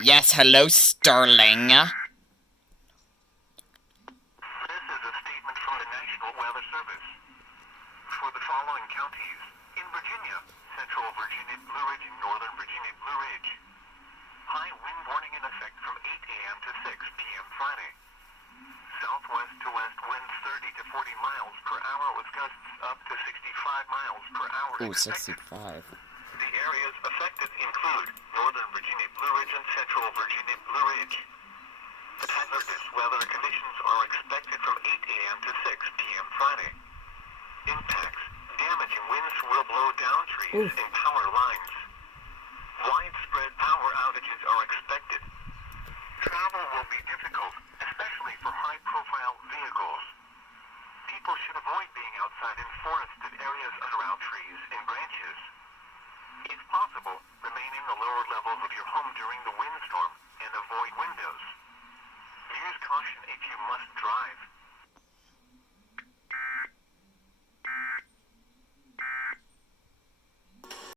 Yes, hello, Sterling. This is a statement from the National Weather Service. For the following counties, in Virginia, Central Virginia Blue Ridge and Northern Virginia Blue Ridge. High wind warning in effect from 8 a.m. to 6 p.m. Friday. Southwest to west winds 30 to 40 miles per hour with gusts up to 65 miles per hour Ooh, expected. 65. The areas affected include Northern Virginia Blue Ridge and Central Virginia Blue Ridge. Hazardous weather conditions are expected from 8 a.m. to 6 p.m. Friday. Impacts. Damaging winds will blow down trees and power lines. Widespread power outages are expected. Travel will be difficult, especially for high-profile vehicles. People should avoid being outside in forested areas and around trees and branches. If possible, remain in the lower levels of your home during the windstorm and avoid windows. Use caution if you must drive.